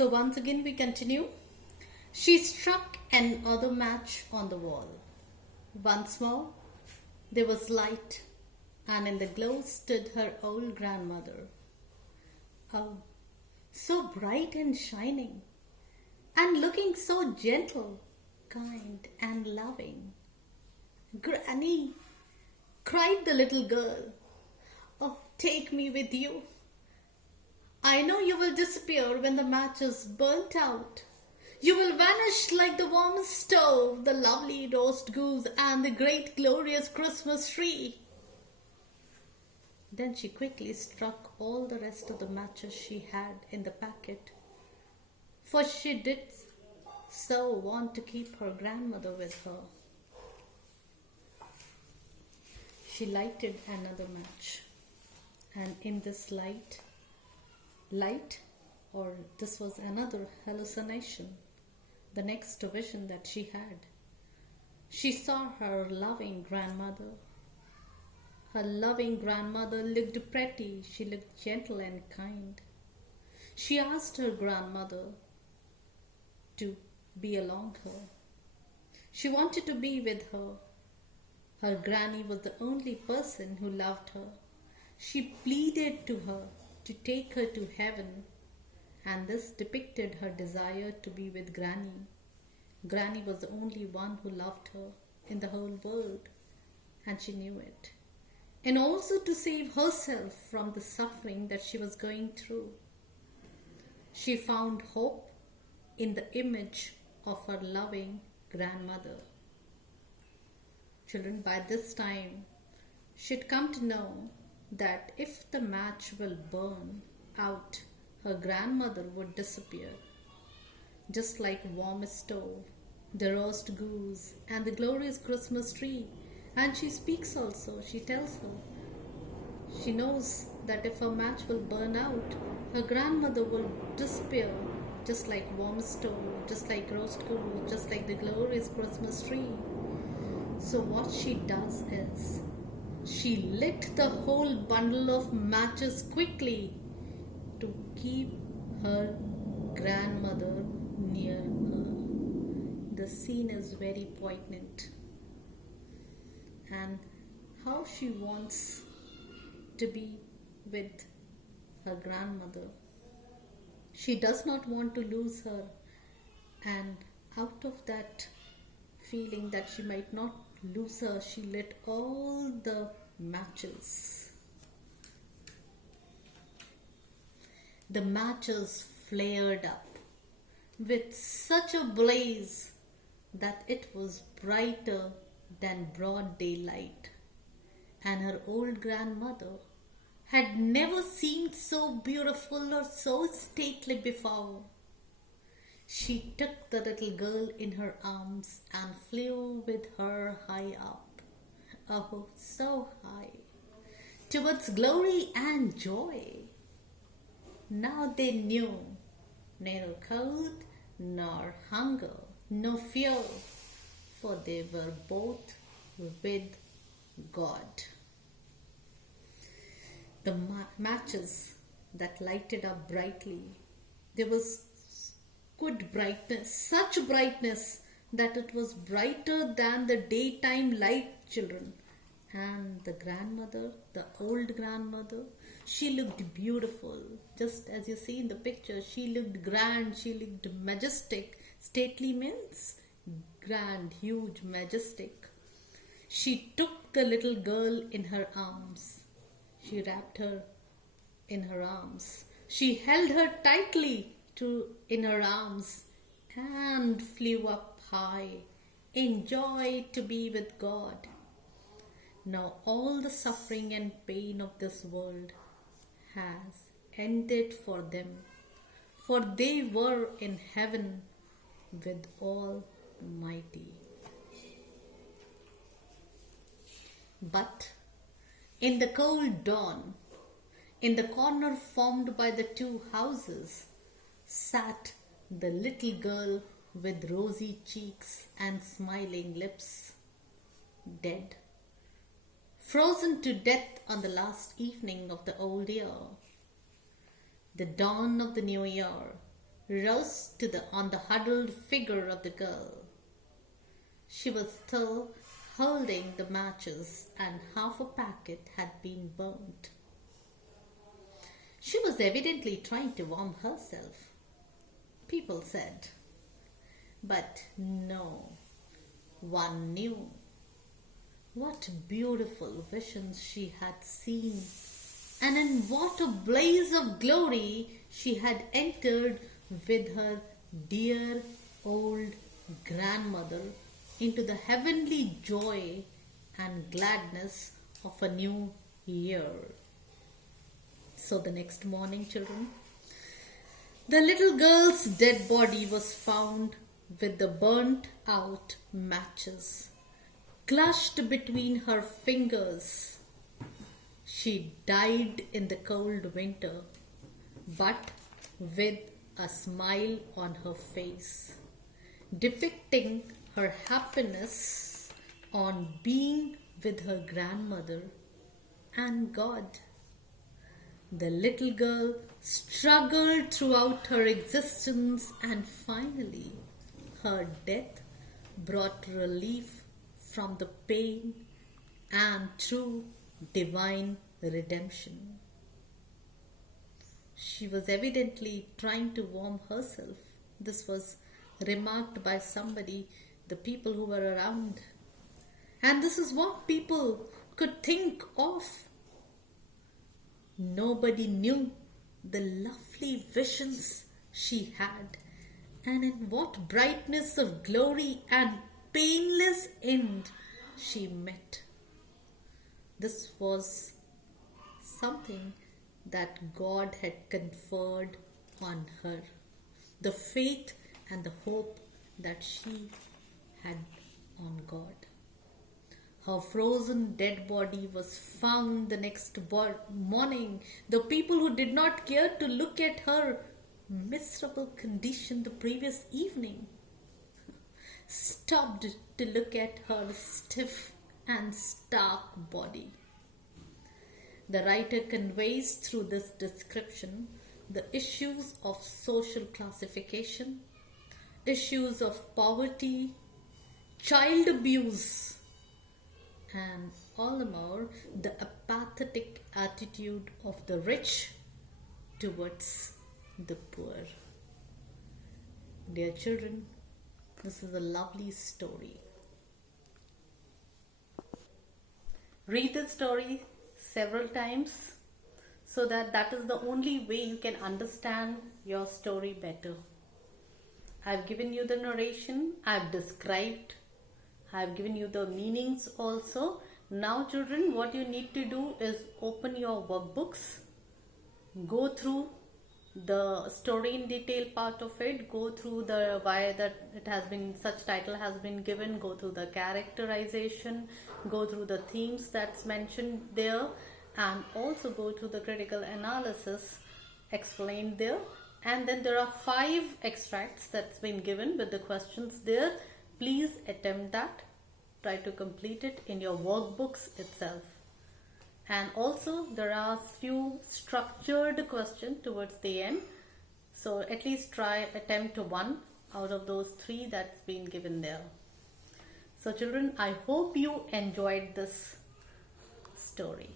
So once again we continue. She struck another match on the wall. Once more, there was light, and in the glow stood her old grandmother. Oh, so bright and shining, and looking so gentle, kind, and loving. Granny, cried the little girl, oh, take me with you. I know you will disappear when the match is burnt out. You will vanish like the warm stove, the lovely roast goose, and the great glorious Christmas tree. Then she quickly struck all the rest of the matches she had in the packet, for she did so want to keep her grandmother with her. She lighted another match, and in this light, or this was another hallucination, the next vision that she had. She saw her loving grandmother. Her loving grandmother looked pretty. She looked gentle and kind. She asked her grandmother to be along her. She wanted to be with her. Her granny was the only person who loved her. She pleaded to her to take her to heaven, and this depicted her desire to be with Granny. Granny was the only one who loved her in the whole world, and she knew it. And also to save herself from the suffering that she was going through. She found hope in the image of her loving grandmother. Children, by this time, she'd come to know that if the match will burn out, her grandmother would disappear, just like warm stove, the roast goose, and the glorious Christmas tree. And she speaks also, she tells her. She knows that if her match will burn out, her grandmother will disappear, just like warm stove, just like roast goose, just like the glorious Christmas tree. So what she does is, she lit the whole bundle of matches quickly to keep her grandmother near her. The scene is very poignant, and how she wants to be with her grandmother. She does not want to lose her, and out of that feeling that she might not lose her, she lit all the matches. The matches flared up with such a blaze that it was brighter than broad daylight, and her old grandmother had never seemed so beautiful or so stately before. She took the little girl in her arms and flew with her high up, oh, so high, towards glory and joy. Now they knew neither cold nor hunger, no fear, for they were both with God. The matches that lighted up brightly, there was good brightness, such brightness that it was brighter than the daytime light, children. And the grandmother, the old grandmother, she looked beautiful. Just as you see in the picture, she looked grand, she looked majestic. Stately means grand, huge, majestic. She took the little girl in her arms. She wrapped her in her arms. She held her tightly in her arms and flew up high in joy to be with God. Now all the suffering and pain of this world has ended for them, for they were in heaven with Almighty. But in the cold dawn, in the corner formed by the two houses, sat the little girl with rosy cheeks and smiling lips, dead, frozen to death on the last evening of the old year. The dawn of the new year rose on the huddled figure of the girl. She was still holding the matches and half a packet had been burnt. She was evidently trying to warm herself, people said. But no, one knew what beautiful visions she had seen, and in what a blaze of glory she had entered with her dear old grandmother into the heavenly joy and gladness of a new year. So the next morning, children, the little girl's dead body was found with the burnt out matches clutched between her fingers. She died in the cold winter, but with a smile on her face, depicting her happiness on being with her grandmother and God. The little girl struggled throughout her existence, and finally her death brought relief from the pain and true divine redemption. She was evidently trying to warm herself. This was remarked by somebody, the people who were around. And this is what people could think of. Nobody knew the lovely visions she had, and in what brightness of glory and painless end she met. This was something that God had conferred on her, the faith and the hope that she had on God. Her frozen dead body was found the next morning. The people who did not care to look at her miserable condition the previous evening stopped to look at her stiff and stark body. The writer conveys through this description the issues of social classification, issues of poverty, child abuse, and all the more the apathetic attitude of the rich towards the poor. Dear children, this is a lovely story. Read the story several times so that is the only way you can understand your story better. I've given you the narration, I've described, I've given you the meanings also. Now children, what you need to do is open your workbooks, go through the story in detail part of it, go through the why that it has been such title has been given, go through the characterization, go through the themes that's mentioned there, and also go through the critical analysis explained there. And then there are 5 extracts that's been given with the questions there. Please attempt that. Try to complete it in your workbooks itself. And also there are few structured questions towards the end. So at least try attempt 1 out of those 3 that's been given there. So children, I hope you enjoyed this story.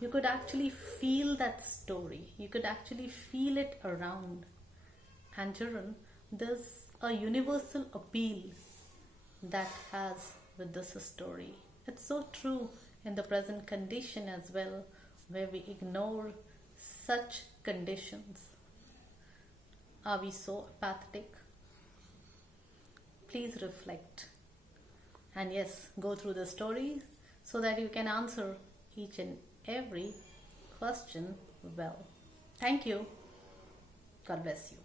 You could actually feel that story. You could actually feel it around. And children, there's a universal appeal that has with this story. It's so true in the present condition as well, where we ignore such conditions. Are we so apathetic? Please reflect. And yes, go through the story so that you can answer each and every question well. Thank you. God bless you.